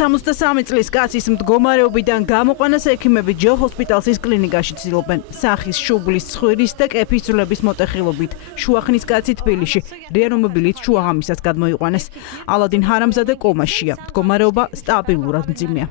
63 წლის კაცის მდგომარეობიდან გამოყვანას ექიმები ჯო ჰოსპიტალსის კლინიკაში ცდილობენ. სახის, შუბლის, ცხვირის და კეფის ძვლების მოტეხილობით შუახნის კაცი თბილისში რეანიმობილით შუაღამისას გადმოიყვანეს. ალადინ ჰარამზადე კომაშია. მდგომარეობა სტაბილურად მძიმეა.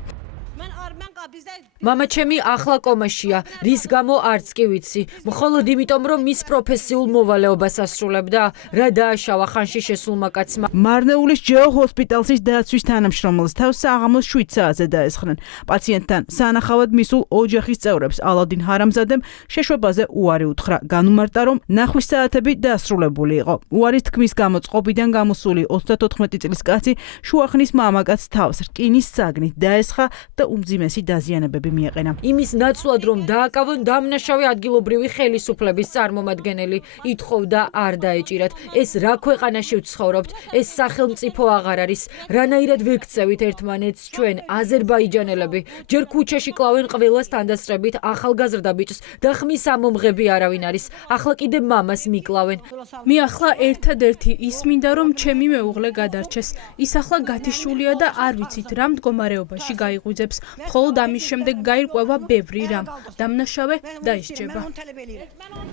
მამა ჩემი ახლა კომაშია, რის გამო არც კი ვიცი. მხოლოდ იმიტომ, რომ მის პროფესიულ მოვალეობას ასრულებდა, რა დააშავა ხანში შესულმა კაცმა. მარნეულის ჯო ჰოსპიტალსის დაცვის თანამშრომელს თავს საღამოს 7 საათზე დაესხნენ. პაციენტთან სანახავად მისულ ოჯახის წევრებს ალადინ ჰარამზადემ შეშვებაზე უარი უთხრა. განუმარტა, რომ ნახვის საათები დასრულებული იყო. უარის თქმის გამო წყობიდან გამოსული 34 წლის კაცი შუახნის მამაკაც თავს რკინის საგნით დაესხა და უმძიმესი დაზიანებები მიეყენა. იმის ნაცვლად რომ დააკავონ დამნაშავე ადგილობრივი ხელისუფლების წარმომადგენელი, ითხოვდა არ დაეჭირათ. ეს რა ქვეყანაში ვცხოვრობთ, ეს სახელმწიფო აღარ არის. რანაირად ვექცევით ერთმანეთს ჩვენ აზერბაიჯანელები. ჯერ ქუჩაში კლავენ ყველას თანდასწრებით ახალგაზრდა ბიჭს და ხმის ამომღები არავინ არის. ახლა კიდე მამას მიკლავენ. მე ახლა ერთადერთი ის მინდა რომ ჩემი მეუღლე გადარჩეს. ის ახლა გათიშულია და არ ვიცით რა მდგომარეობაში გაიღვიძებს. მხოლოდ ამის შემდეგ გაირკვევა ბევრი რამ. დამნაშავე დაისჯება.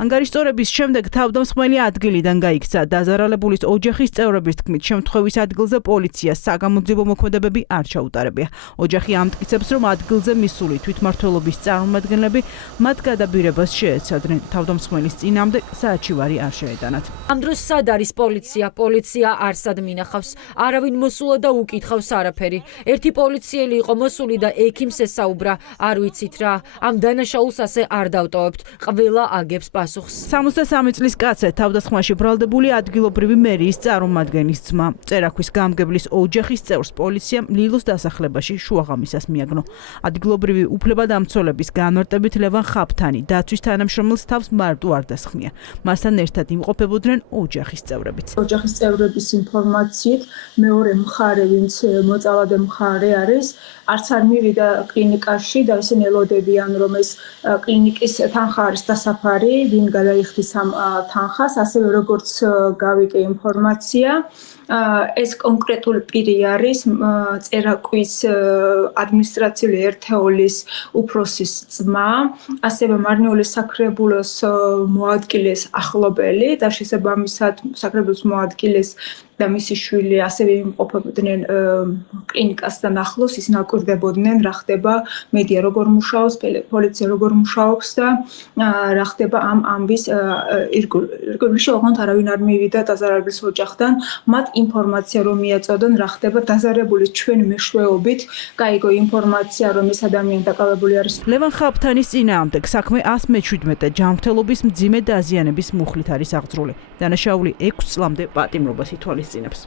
ანგარიშწორების შემდეგ თავდამსხმელი ადგილიდან გაიქცა. დაზარალებულის ოჯახის წევრების თქმით, შემთხვევის ადგილზე პოლიციას საგამოძიებო მოქმედებები არ ჩაუტარებია. ოჯახი ამტკიცებს, რომ ადგილზე მისული თვითმმართველობის წარმომადგენლები მათ გადაბირებას შეეცადნენ. თავდამსხმელის წინამდე საარჩივარი არ შეეტანათ. ამ დროს სად არის პოლიცია? პოლიცია არსად მინახავს. არავინ მოსულა და უკითხავს არაფერი. ერთი პოლიციელი იყო მოსული და ექიმს ესაუბრა. არ ვიცით რა, ამ დანაშაულს ასე არ დავტოვებთ. ყველა აგებს პასუხს. 63 წლის კაცზე თავდასხმაში ბრალდებული ადგილობრივი მერიის წარმომადგენლის ძმა. წერაქვის გამგებლის ოჯახის წევრს პოლიციამ ლილოს დასახლებაში შუაღამისას მიაგნო. ადგილობრივი უფლებადამცველების განმარტებით ლევან ხაფთანი დაცვის თანამშრომელს თავს მარტო არ დასხმია. მასთან ერთად იმყოფებოდნენ ოჯახის წევრებიც. ოჯახის წევრების ინფორმაციით მეორე მხარე, ვინც მოწალადე მხარე არის, არც არ მივიდა კლინიკაში და ისინი ელოდებიან, რომ ეს კლინიკის თანხა არის დასაფარი, ვინ გადაიხდის ამ თანხას, ასევე როგორც გავიგე ინფორმაცია, ეს კონკრეტული პირი არის წერაკვის ადმინისტრაციული ერთეულის უფროსის ძმა, ასევე მარნეულის საკრებულოს მოადგილეს ახლობელი და შესაბამისად საკრებულოს მოადგილეს და მისი შვილი ასევე იმყოფებოდნენ კლინიკასთან ახლოს, ის ნაკვირდებოდნენ რა ხდება, მედია როგორ მუშაობს, პოლიცია როგორ მუშაობს და რა ხდება ამ ამბის ირგვლივში. ოღონდ არავინ არ მივიდა დაზარალებულის ოჯახთან, მათ ინფორმაცია რომ მიაწოდონ რა ხდება დაზარებულის ჩვენ მეშვეობით, გაიგო ინფორმაცია რომ ეს ადამიანი დაკავებული არის. ლევან ხაფთანის წინააღმდეგ საქმე 117 ჯანმრთელობის მძიმე დაზიანების მუხლით არის აღძრული. დანაშაული 6 წლამდე პატიმრობას ითვალისწინებს.